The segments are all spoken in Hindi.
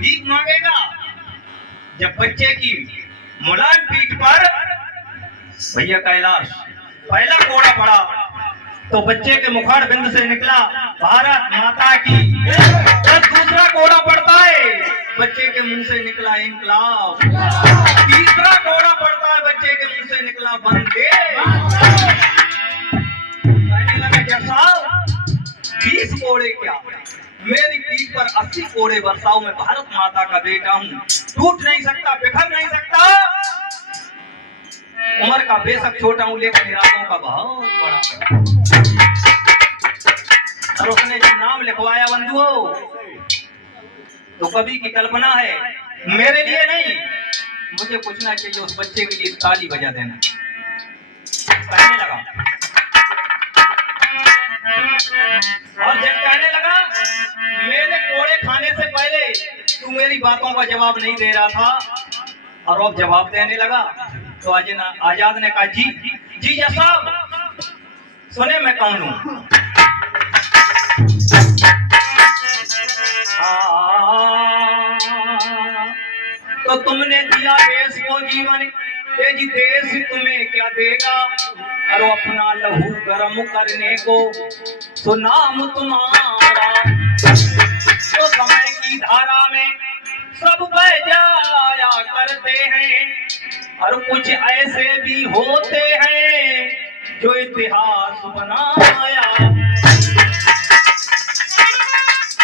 भीख मांगेगा। जब बच्चे की मुलायम पीठ पर भैया कैलाश पहला कोड़ा पड़ा तो बच्चे के मुखार बिंद से निकला भारत माता की। जब दूसरा कोड़ा पड़ता है बच्चे के मुंह से निकला इनकलाब। तीसरा कोड़ा पड़ता है बच्चे के मुंह से निकला वंदे। कहने लगा जैसा 20 कोड़े क्या, मेरी पीठ पर 80 कोड़े बरसाओ। मैं भारत माता का बेटा हूँ, टूट नहीं सकता, बिखर नहीं सकता। उम्र का बेशक छोटा हूँ लेकिन इरादों का बहुत बड़ा। और उसने जब नाम लिखवाया बंधुओं तो कवि की कल्पना है, मेरे लिए नहीं, मुझे पूछना चाहिए उस बच्चे के लिए ताली बजा देना। कहने लगा और जब कहने लगा मेरे कोड़े खाने से पहले तू मेरी बातों का जवाब नहीं दे रहा था और अब जवाब देने लगा। तो आजाद ने कहा जी जी साहब सुने मैं कौन हूं। तो तुमने दिया देश को जीवन, जी देश तुम्हें क्या देगा। और अपना लहू गर्म करने को तो नाम तुम्हारा। तो समय की धारा में सब बह जाया करते हैं और कुछ ऐसे भी होते हैं जो इतिहास बनाया।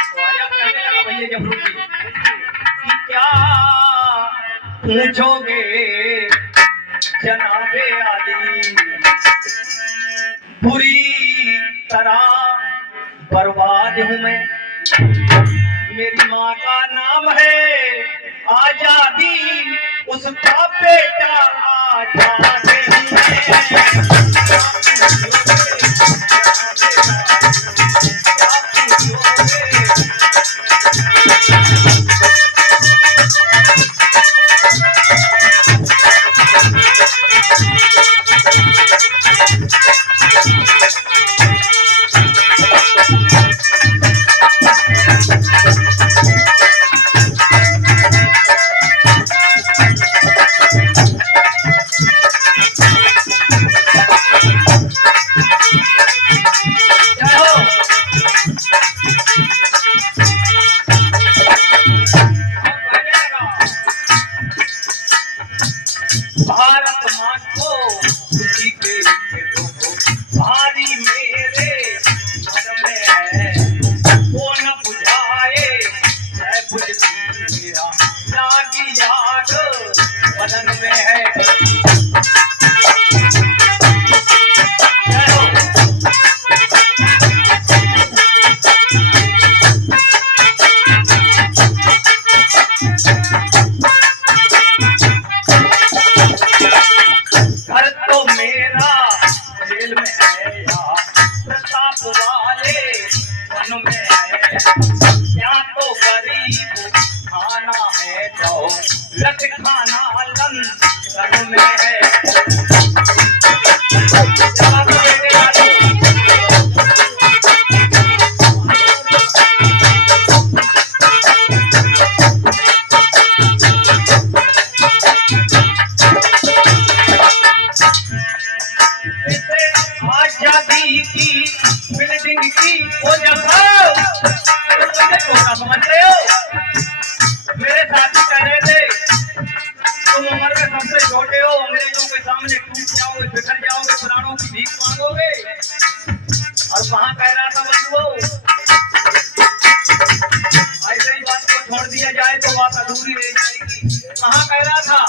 तो आया कहने लगा भैया जफरू जी कि क्या पूछोगे जनाबे आली, बुरी तरह बर्बाद हूं मैं। मेरी माँ का नाम है आजादी, उसका बेटा आजाद भारत माँ को खुशी के भारी मेरे मन में है, वो न बुझाए है बुझती मेरा लागी याद बदन में है। घर तो मेरा जेल में है या प्रताप वाले वन में है, यहाँ तो गरीब खाना है तो लट खाना लंदन में है। आजादी की बिल्डिंग की वजह समझ रहे हो। मेरे साथी कह रहे थे तुम उम्र में सबसे छोटे हो, अंग्रेजों के सामने टूट जाओगे, बिखर जाओगे, पुराणों की भीख मांगोगे। और वहां कह रहा था बंधुओं ऐसे ही बात को छोड़ दिया जाए तो बात अधूरी रह जाएगी। कहाँ कह रहा था,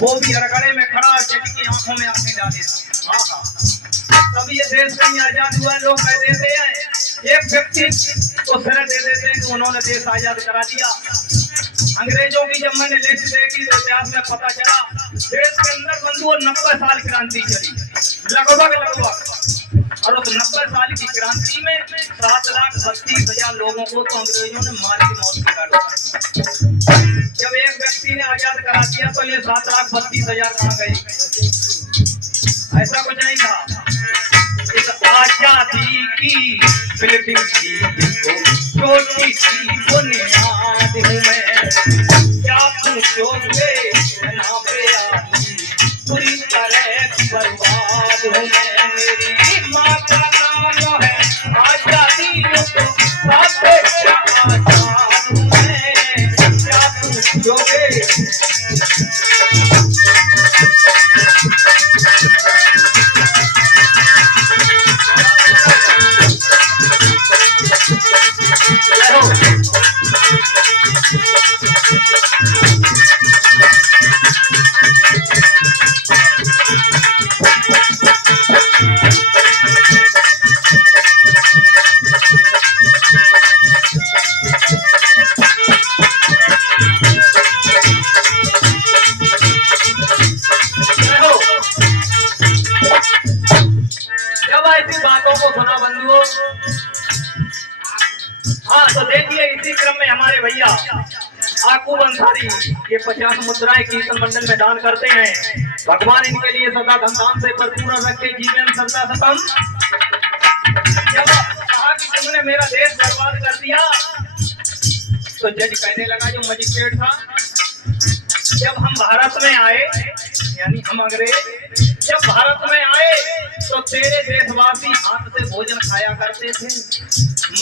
वो भी अरगड़े में खड़ा चटकी आंखों में आंखें डाले था। तभी ये देश नहीं आजाद हुआ। लोग कह देते हैं एक व्यक्ति को शरत दे देते हैं कि उन्होंने देश आजाद करा दिया। अंग्रेजों की जब मैंने लिस्ट देखी तो इतिहास में पता चला देश के अंदर बंधुओं 90 साल क्रांति चली लगभग। और उस 90 साल की क्रांति में 7,32,000 लोगों को तो अंग्रेजों ने मार के मौत की काटा। जब एक व्यक्ति ने आजाद करा दिया तो ये 7,32,000 कहाँ गए? ऐसा कुछ नहीं था। इस आजादी की बिल्डिंग की छोटी सी बुनियाद हूँ मैं। क्या पूछोगे ना पे आई पूरी तरह बर्बाद हूँ मैं। मेरी माँ का नाम है आजादी तो बातें क्या आजाद हूँ मैं। क्या पूछोगे जब ऐसी बातों को सुना बंधुओं, हाँ तो देखिए इसी क्रम में हमारे भैया आकूब अंसारी ये 50 मुद्राएं कीर्तन मंडल में दान करते हैं। भगवान इनके लिए सदा धन से भरपूर रखे, जीवन सदा सतम। जब कहा कि तुमने मेरा देश बर्बाद कर दिया तो जज कहने लगा, जो मजिस्ट्रेट था, जब हम भारत में आए यानी हम अंग्रेज जब भारत में आए तो तेरे देशवासी हाथ से भोजन खाया करते थे,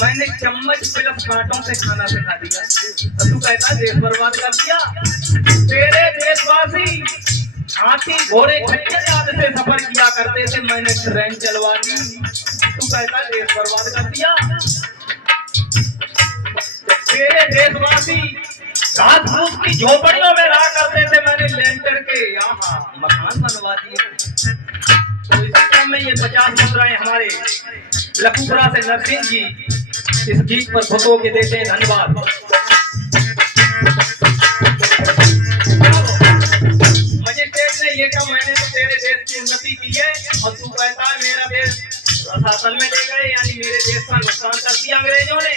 मैंने चम्मच प्लस कांटों से खाना सिखा दिया। तो तू कहता देश बर्बाद कर दिया। तेरे देशवासी हाथी घोड़े खच्चर आदि से सफर किया करते थे, मैंने ट्रेन चलवा दी। तू कहता देश बर्बाद कर दिया। तेरे देशवासी घास फूस की झोपड़ियों में रहा करते थे, मैंने लेंटर के यहाँ मकान बनवा दिए। तो इसी क्रम में ये 50 मुद्राएं हमारे लखूपुरा से नरसिंह जी इस गीत पर फुटो के देते हैं। धन्यवाद। मजिस्ट्रेट ने ये कहा, मैंने तो तेरे देश की उन्नति की है और तू कहता है मेरा देश रसातल में ले गए, यानी मेरे देश का नुकसान कर दिया अंग्रेजों ने।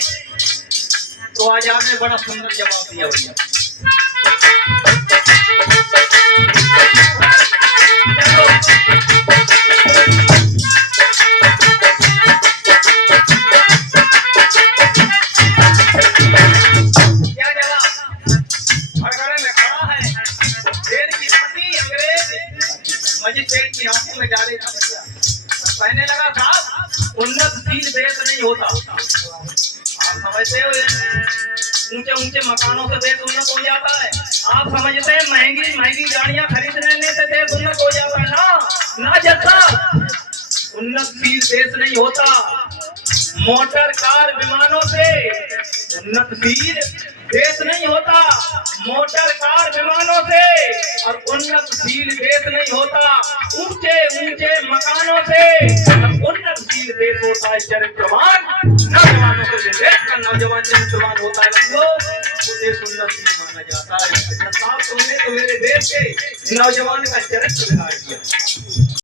तो आज आपने बड़ा सुंदर जवाब दिया भैया। क्या जवाब? हड़गड़े में खड़ा है, देर की छुट्टी अंग्रेज मजिस्ट्रेट की आंखों में डाले था भैया। कहने लगा, साहब उन्नतशील देश नहीं होता। आप समझते हो ऊंचे ऊंचे मकानों से देश उन्नत हो जाता है? आप समझते हैं महंगी महंगी गाड़ियां खरीद लेने से देश उन्नत हो जाता है? ना जैसा उन्नतशील देश नहीं होता। मोटर कार विमानों से उन्नतशील देश नहीं होता। मोटर कार विमानों से और उन्नतशील देश नहीं होता। ऊंचे ऊंचे मकानों से उन्नतशील देश होता है चरित्रवान। नौजवानों को देश का नौजवान चरित्रवान होता है, वो देश उन्नतशील माना जाता है। तुमने तो मेरे देश के नौजवान का चरित्र बिगाड़ दिया।